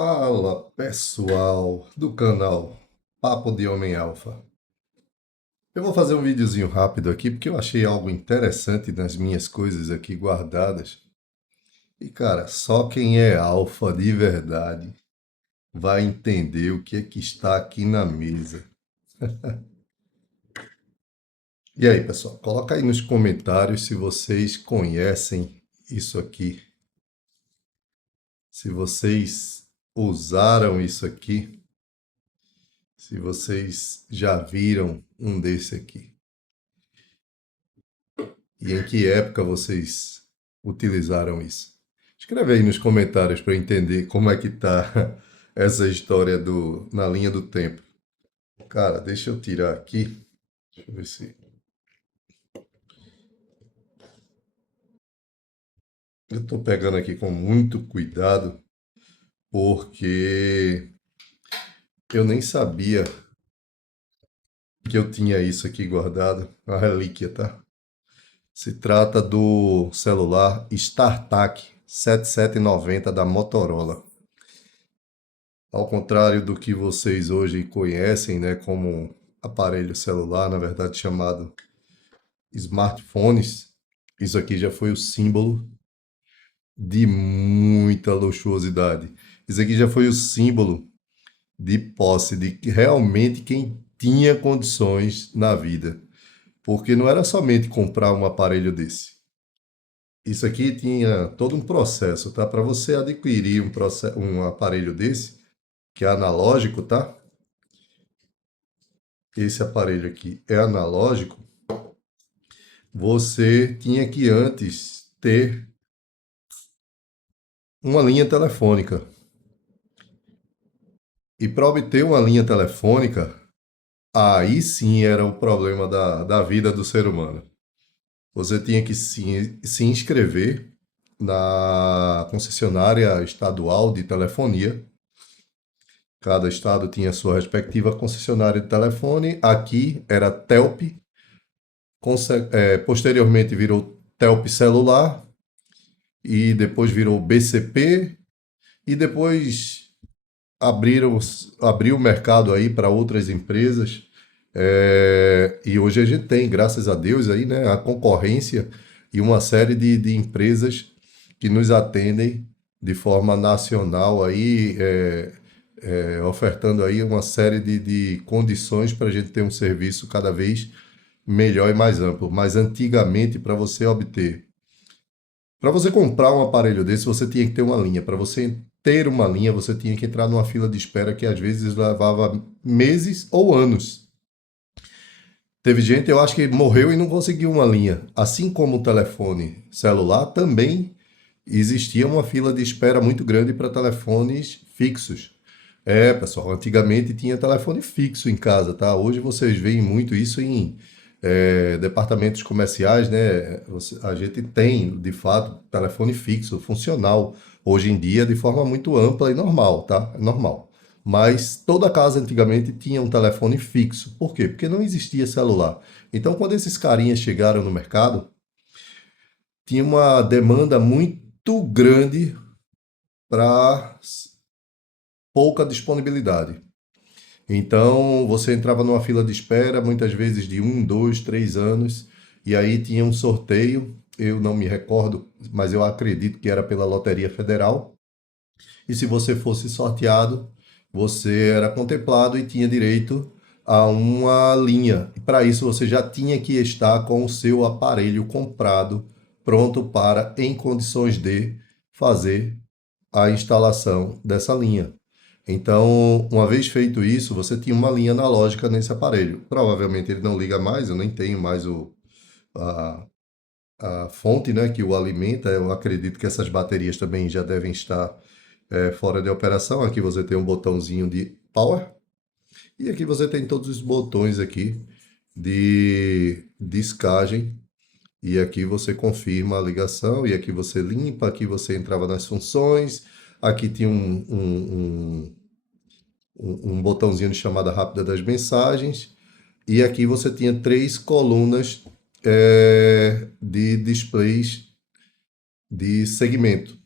Fala pessoal do canal Papo de Homem Alfa. Eu vou fazer um videozinho rápido aqui porque eu achei algo interessante nas minhas coisas aqui guardadas. E cara, só quem é alfa de verdade vai entender o que é que está aqui na mesa. E aí, pessoal, coloca aí nos comentários se vocês conhecem isso aqui, se vocês usaram isso aqui, se vocês já viram um desse aqui. E em que época vocês utilizaram isso? Escreve aí nos comentários para entender como é que tá essa história na linha do tempo. Cara, deixa eu tirar aqui. Deixa eu ver se. Eu estou pegando aqui com muito cuidado, porque eu nem sabia que eu tinha isso aqui guardado. Uma relíquia, tá? Se trata do celular StarTAC 7790 da Motorola. Ao contrário do que vocês hoje conhecem, né, como aparelho celular, na verdade chamado smartphones, isso aqui já foi o símbolo de muita luxuosidade. Isso aqui já foi o símbolo de posse de realmente quem tinha condições na vida. Porque não era somente comprar um aparelho desse. Isso aqui tinha todo um processo, tá? Para você adquirir um aparelho desse, que é analógico, tá? Esse aparelho aqui é analógico, você tinha que antes ter uma linha telefônica. E para obter uma linha telefônica, aí sim era o problema da vida do ser humano. Você tinha que se inscrever na concessionária estadual de telefonia. Cada estado tinha sua respectiva concessionária de telefone. Aqui era Telp, posteriormente virou Telp Celular e depois virou BCP e depois abriu o mercado aí para outras empresas. E hoje a gente tem, graças a Deus, aí, né, a concorrência e uma série de empresas que nos atendem de forma nacional aí, ofertando aí uma série de condições para a gente ter um serviço cada vez melhor e mais amplo. Mas antigamente, para você comprar um aparelho desse, você tinha que ter uma linha. Para você ter uma linha, você tinha que entrar numa fila de espera que às vezes levava meses ou anos. Teve gente, eu acho que morreu e não conseguiu uma linha. Assim como o telefone celular, também existia uma fila de espera muito grande para telefones fixos. Pessoal, antigamente tinha telefone fixo em casa, tá? Hoje vocês veem muito isso em departamentos comerciais, né? A gente tem, de fato, telefone fixo, funcional, hoje em dia de forma muito ampla e normal, tá? É normal. Mas toda casa antigamente tinha um telefone fixo. Por quê? Porque não existia celular. Então, quando esses carinhas chegaram no mercado, tinha uma demanda muito grande para pouca disponibilidade. Então, você entrava numa fila de espera, muitas vezes de 1, 2, 3 anos, e aí tinha um sorteio. Eu não me recordo, mas eu acredito que era pela Loteria Federal. E se você fosse sorteado, você era contemplado e tinha direito a uma linha. E para isso você já tinha que estar com o seu aparelho comprado, pronto para, em condições de fazer a instalação dessa linha. Então, uma vez feito isso, você tinha uma linha analógica nesse aparelho. Provavelmente ele não liga mais, eu nem tenho mais a, a fonte, né, que o alimenta. Eu acredito que essas baterias também já devem estar fora de operação. Aqui você tem um botãozinho de power e aqui você tem todos os botões aqui de discagem. E aqui você confirma a ligação e aqui você limpa, aqui você entrava nas funções. Aqui tinha um botãozinho de chamada rápida das mensagens. E aqui você tinha 3 colunas de displays de segmento.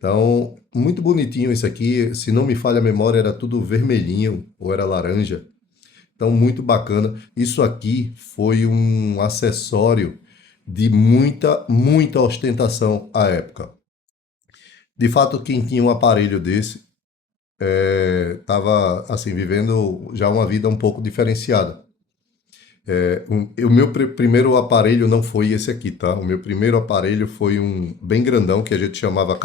Então, muito bonitinho esse aqui. Se não me falha a memória, era tudo vermelhinho ou era laranja. Então, muito bacana. Isso aqui foi um acessório de muita, muita ostentação à época. De fato, quem tinha um aparelho desse estava assim vivendo já uma vida um pouco diferenciada. O meu primeiro aparelho não foi esse aqui, tá? O meu primeiro aparelho foi um bem grandão que a gente chamava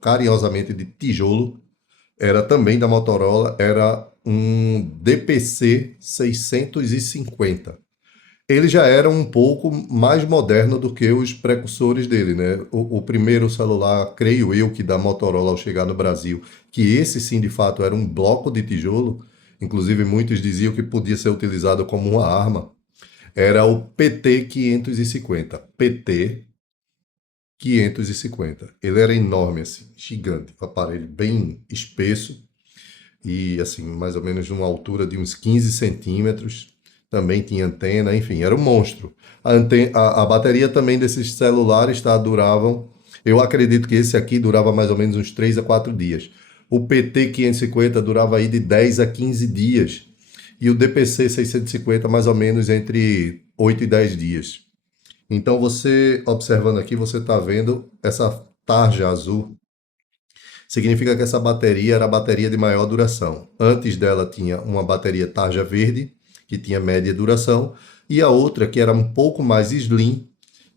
carinhosamente de tijolo. Era também da Motorola, era um DPC 650. Ele já era um pouco mais moderno do que os precursores dele, né? O primeiro celular, creio eu, que da Motorola ao chegar no Brasil, que esse sim de fato era um bloco de tijolo, inclusive muitos diziam que podia ser utilizado como uma arma, era o PT 550. PT 550. Ele era enorme assim, gigante, um aparelho bem espesso e assim, mais ou menos numa altura de uns 15 centímetros. Também tinha antena, enfim, era um monstro. A bateria também desses celulares tá, duravam. Eu acredito que esse aqui durava mais ou menos uns 3 a 4 dias. O PT 550 durava aí de 10 a 15 dias. E o DPC 650 mais ou menos entre 8 e 10 dias. Então você, observando aqui, você está vendo essa tarja azul. Significa que essa bateria era a bateria de maior duração. Antes dela tinha uma bateria tarja verde, que tinha média duração, e a outra, que era um pouco mais slim,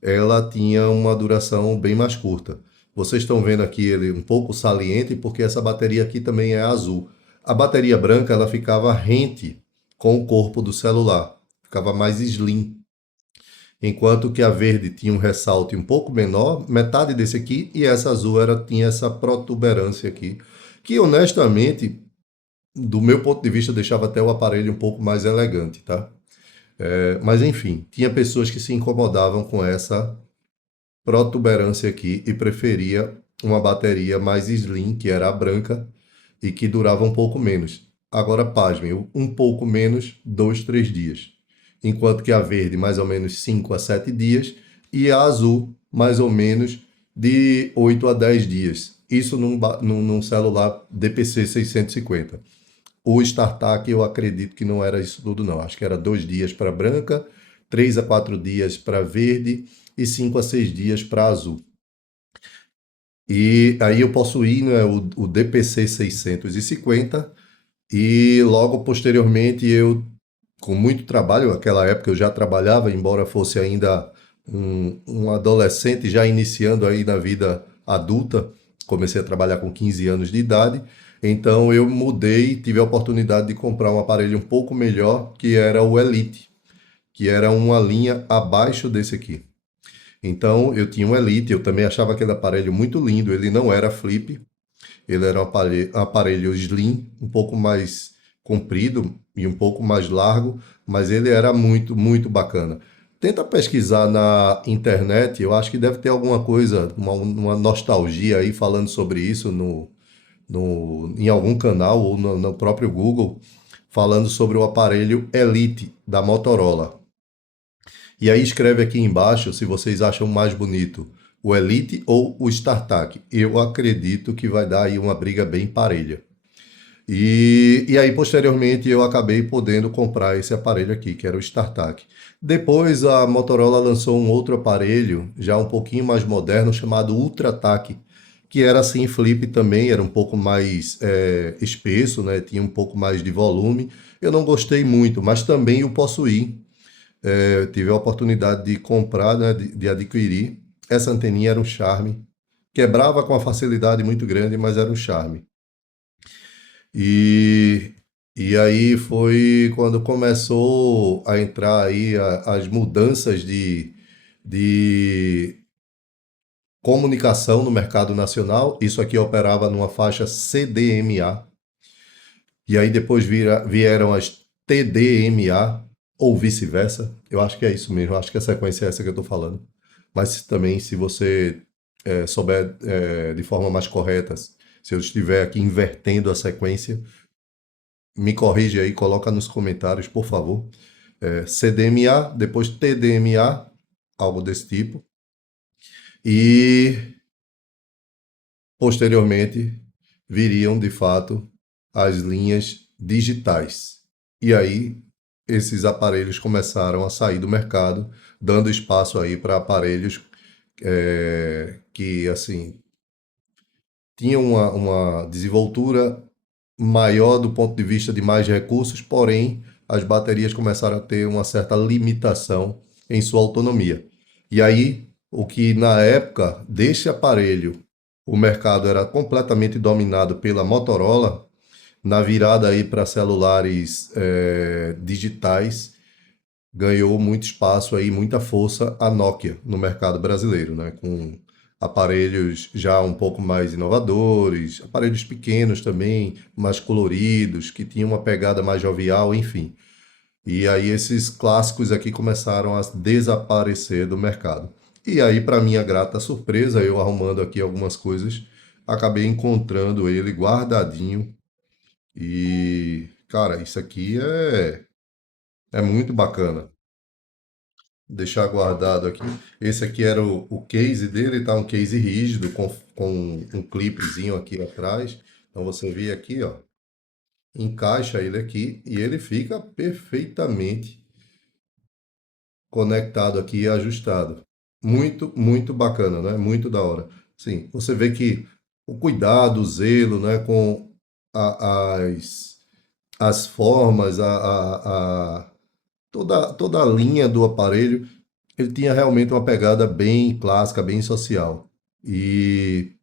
ela tinha uma duração bem mais curta. Vocês estão vendo aqui ele um pouco saliente, porque essa bateria aqui também é azul. A bateria branca, ela ficava rente com o corpo do celular, ficava mais slim. Enquanto que a verde tinha um ressalte um pouco menor, metade desse aqui, e essa azul tinha essa protuberância aqui, que honestamente, do meu ponto de vista, deixava até o aparelho um pouco mais elegante, tá? Mas enfim, tinha pessoas que se incomodavam com essa protuberância aqui e preferia uma bateria mais slim, que era a branca, e que durava um pouco menos. Agora, pasmem, um pouco menos, 2, 3 dias. Enquanto que a verde, mais ou menos 5 a 7 dias, e a azul, mais ou menos de 8 a 10 dias. Isso num celular DPC 650. O StarTAC, eu acredito que não era isso tudo, não. Acho que era 2 dias para branca, 3 a 4 dias para verde e 5 a 6 dias para azul. E aí eu possuí, né, o DPC 650 e logo posteriormente eu, com muito trabalho, naquela época eu já trabalhava, embora fosse ainda um adolescente já iniciando aí na vida adulta, comecei a trabalhar com 15 anos de idade, então eu mudei, tive a oportunidade de comprar um aparelho um pouco melhor, que era o Elite, que era uma linha abaixo desse aqui. Então eu tinha um Elite, eu também achava aquele aparelho muito lindo, ele não era flip, ele era um aparelho slim, um pouco mais comprido e um pouco mais largo, mas ele era muito, muito bacana. Tenta pesquisar na internet, eu acho que deve ter alguma coisa, uma nostalgia aí falando sobre isso em algum canal ou no próprio Google, falando sobre o aparelho Elite da Motorola. E aí escreve aqui embaixo se vocês acham mais bonito o Elite ou o StarTAC. Eu acredito que vai dar aí uma briga bem parelha. E aí, posteriormente, eu acabei podendo comprar esse aparelho aqui, que era o StarTAC. Depois, a Motorola lançou um outro aparelho, já um pouquinho mais moderno, chamado UltraTAC, que era assim, flip também, era um pouco mais espesso, né? Tinha um pouco mais de volume. Eu não gostei muito, mas também o possuí. Tive a oportunidade de comprar, né, de adquirir. Essa anteninha era um charme. Quebrava com uma facilidade muito grande, mas era um charme. E, e aí foi quando começou a entrar aí as mudanças de comunicação no mercado nacional. Isso aqui operava numa faixa CDMA. E aí depois vieram as TDMA, ou vice-versa. Eu acho que é isso mesmo, eu acho que a sequência é essa que eu estou falando. Mas também, se você souber de forma mais correta, se eu estiver aqui invertendo a sequência, me corrige aí, coloca nos comentários, por favor. CDMA, depois TDMA, algo desse tipo. E Posteriormente, viriam de fato as linhas digitais. E aí esses aparelhos começaram a sair do mercado, dando espaço aí para aparelhos que assim tinham uma desenvoltura maior do ponto de vista de mais recursos, porém as baterias começaram a ter uma certa limitação em sua autonomia. E aí, o que na época desse aparelho o mercado era completamente dominado pela Motorola, na virada aí para celulares digitais, ganhou muito espaço aí, muita força a Nokia no mercado brasileiro, né? Com aparelhos já um pouco mais inovadores, aparelhos pequenos também, mais coloridos, que tinham uma pegada mais jovial, enfim. E aí esses clássicos aqui começaram a desaparecer do mercado. E aí, para minha grata surpresa, eu arrumando aqui algumas coisas, acabei encontrando ele guardadinho. E, cara, isso aqui é muito bacana. Deixar guardado aqui. Esse aqui era o case dele, tá? Um case rígido com um clipezinho aqui atrás. Então você vê aqui, ó, encaixa ele aqui e ele fica perfeitamente conectado aqui e ajustado. Muito, muito bacana, né? Muito da hora. Sim, você vê que o cuidado, o zelo, né, com as formas, toda a linha do aparelho, ele tinha realmente uma pegada bem clássica, bem social. E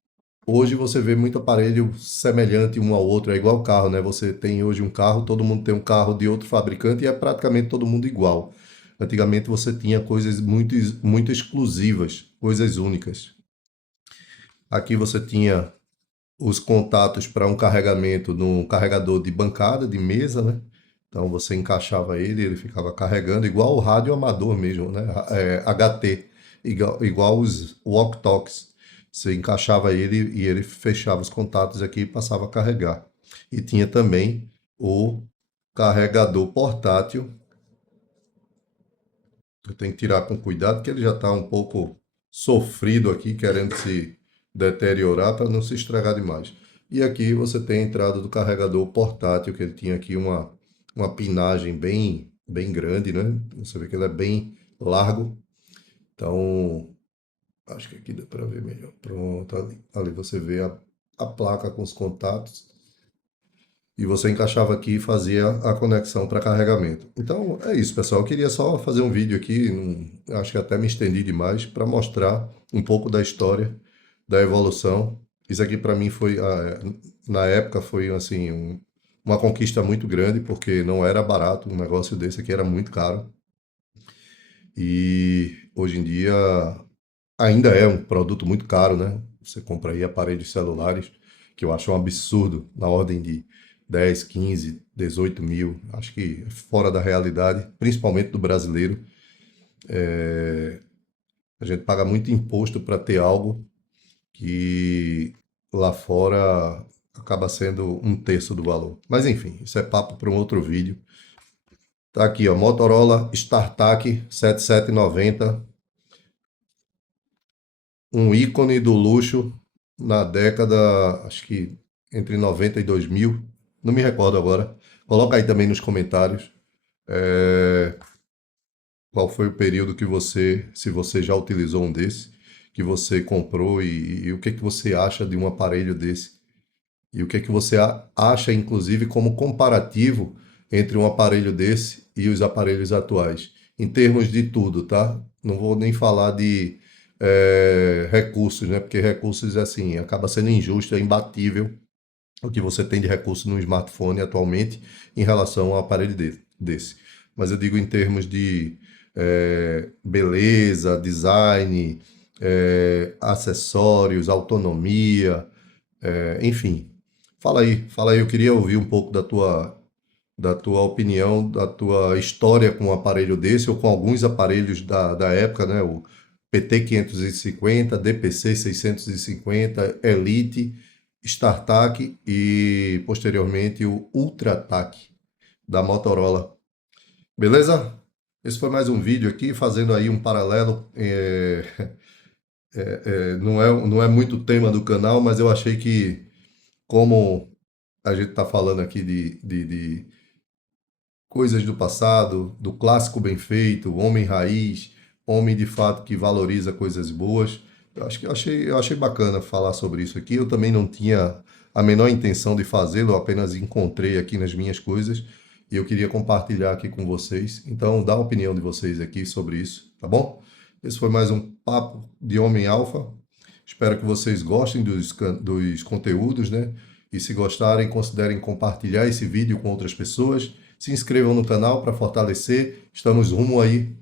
hoje você vê muito aparelho semelhante um ao outro, é igual carro, né? Você tem hoje um carro, todo mundo tem um carro de outro fabricante e é praticamente todo mundo igual. Antigamente você tinha coisas muito, muito exclusivas, coisas únicas. Aqui você tinha os contatos para um carregamento num carregador de bancada, de mesa, né? Então você encaixava ele, ele ficava carregando, igual o rádio amador mesmo, né? HT, igual os walk-talks. Você encaixava ele e ele fechava os contatos aqui e passava a carregar. E tinha também o carregador portátil. Eu tenho que tirar com cuidado, porque ele já está um pouco sofrido aqui, querendo se deteriorar para não se estragar demais. E aqui você tem a entrada do carregador portátil, que ele tinha aqui uma pinagem bem grande, né? Você vê que ele é bem largo. Então, acho que aqui dá para ver melhor. Pronto, ali você vê a placa com os contatos e você encaixava aqui e fazia a conexão para carregamento. Então é isso, pessoal. Eu queria só fazer um vídeo aqui, acho que até me estendi demais, para mostrar um pouco da história, da evolução. Isso aqui para mim foi, na época, foi assim, uma conquista muito grande, porque não era barato um negócio desse aqui, era muito caro. E hoje em dia ainda é um produto muito caro, né? Você compra aí aparelhos celulares, que eu acho um absurdo, na ordem de 10, 15, 18 mil. Acho que é fora da realidade, principalmente do brasileiro. A gente paga muito imposto para ter algo que lá fora acaba sendo um terço do valor. Mas enfim, isso é papo para um outro vídeo. Tá aqui, ó, Motorola StarTAC 7790, um ícone do luxo na década, acho que entre 90 e 2000, não me recordo agora. Coloca aí também nos comentários qual foi o período que você, se você já utilizou um desse, que você comprou e o que que você acha de um aparelho desse. E o que que você acha, inclusive, como comparativo entre um aparelho desse e os aparelhos atuais, em termos de tudo, tá? Não vou nem falar de recursos, né? Porque recursos, assim, acaba sendo injusto, é imbatível o que você tem de recurso no smartphone atualmente em relação ao aparelho desse. Mas eu digo em termos de beleza, design, acessórios, autonomia, enfim. Fala aí, eu queria ouvir um pouco da tua opinião, da tua história com um aparelho desse ou com alguns aparelhos da época, né? O PT 550, DPC 650, Elite, StarTAC e posteriormente o UltraTAC da Motorola. Beleza? Esse foi mais um vídeo aqui fazendo aí um paralelo não é muito tema do canal, mas eu achei que, como a gente está falando aqui de coisas do passado, do clássico bem feito, homem raiz, homem de fato que valoriza coisas boas. Eu achei bacana falar sobre isso aqui. Eu também não tinha a menor intenção de fazê-lo, eu apenas encontrei aqui nas minhas coisas e eu queria compartilhar aqui com vocês. Então, dá a opinião de vocês aqui sobre isso, tá bom? Esse foi mais um papo de Homem Alfa. Espero que vocês gostem dos conteúdos, né? E se gostarem, considerem compartilhar esse vídeo com outras pessoas. Se inscrevam no canal para fortalecer. Estamos rumo aí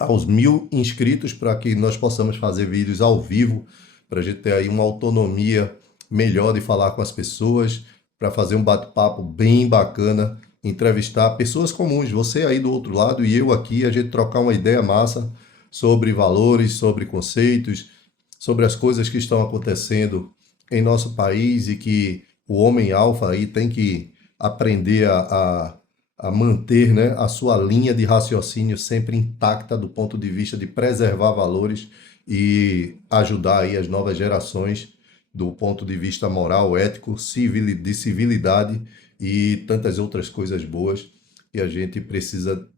aos 1.000 inscritos para que nós possamos fazer vídeos ao vivo, para a gente ter aí uma autonomia melhor de falar com as pessoas, para fazer um bate-papo bem bacana, entrevistar pessoas comuns, você aí do outro lado e eu aqui, a gente trocar uma ideia massa sobre valores, sobre conceitos, sobre as coisas que estão acontecendo em nosso país e que o homem alfa aí tem que aprender a manter, né, a sua linha de raciocínio sempre intacta do ponto de vista de preservar valores e ajudar aí as novas gerações do ponto de vista moral, ético, de civilidade e tantas outras coisas boas que a gente precisa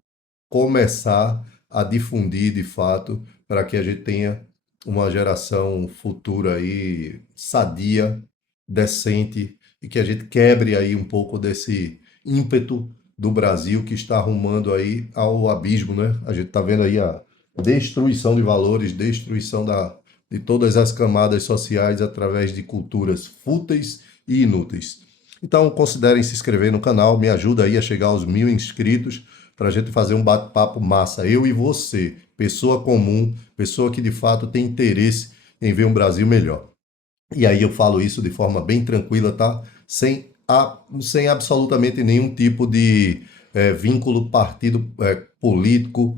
começar a difundir de fato para que a gente tenha uma geração futura aí sadia, decente e que a gente quebre aí um pouco desse ímpeto do Brasil que está arrumando aí ao abismo, né? A gente está vendo aí a destruição de valores, destruição de todas as camadas sociais através de culturas fúteis e inúteis. Então, considerem se inscrever no canal, me ajuda aí a chegar aos 1.000 inscritos para a gente fazer um bate-papo massa, eu e você, pessoa comum, pessoa que de fato tem interesse em ver um Brasil melhor. E aí eu falo isso de forma bem tranquila, tá? Sem absolutamente nenhum tipo de vínculo partido político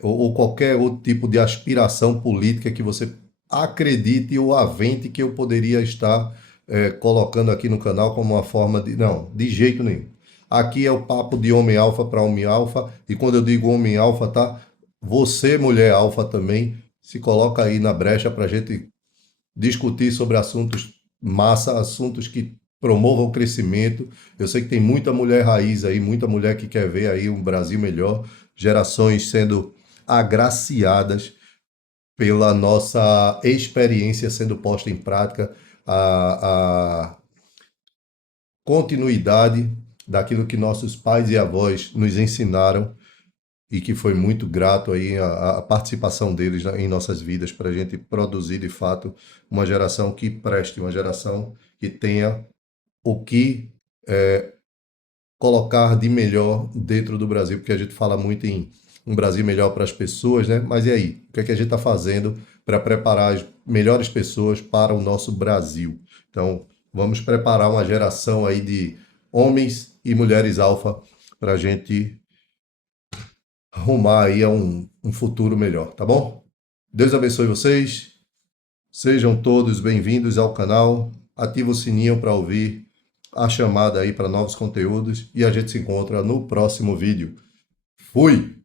ou qualquer outro tipo de aspiração política que você acredite ou avente que eu poderia estar colocando aqui no canal como uma forma de... Não, de jeito nenhum. Aqui é o papo de homem alfa para homem alfa, e quando eu digo homem alfa, tá? Você, mulher alfa também, se coloca aí na brecha para a gente discutir sobre assuntos massa, assuntos que promovam o crescimento. Eu sei que tem muita mulher raiz aí, muita mulher que quer ver aí um Brasil melhor, gerações sendo agraciadas pela nossa experiência sendo posta em prática, a continuidade daquilo que nossos pais e avós nos ensinaram e que foi muito grato aí a participação deles em nossas vidas para a gente produzir de fato uma geração que preste, uma geração que tenha o que colocar de melhor dentro do Brasil, porque a gente fala muito em um Brasil melhor para as pessoas, né? Mas e aí? O que é que a gente está fazendo para preparar as melhores pessoas para o nosso Brasil? Então, vamos preparar uma geração aí de homens e mulheres alfa para a gente rumar aí a um futuro melhor, tá bom? Deus abençoe vocês. Sejam todos bem-vindos ao canal. Ativa o sininho para ouvir a chamada aí para novos conteúdos e a gente se encontra no próximo vídeo. Fui!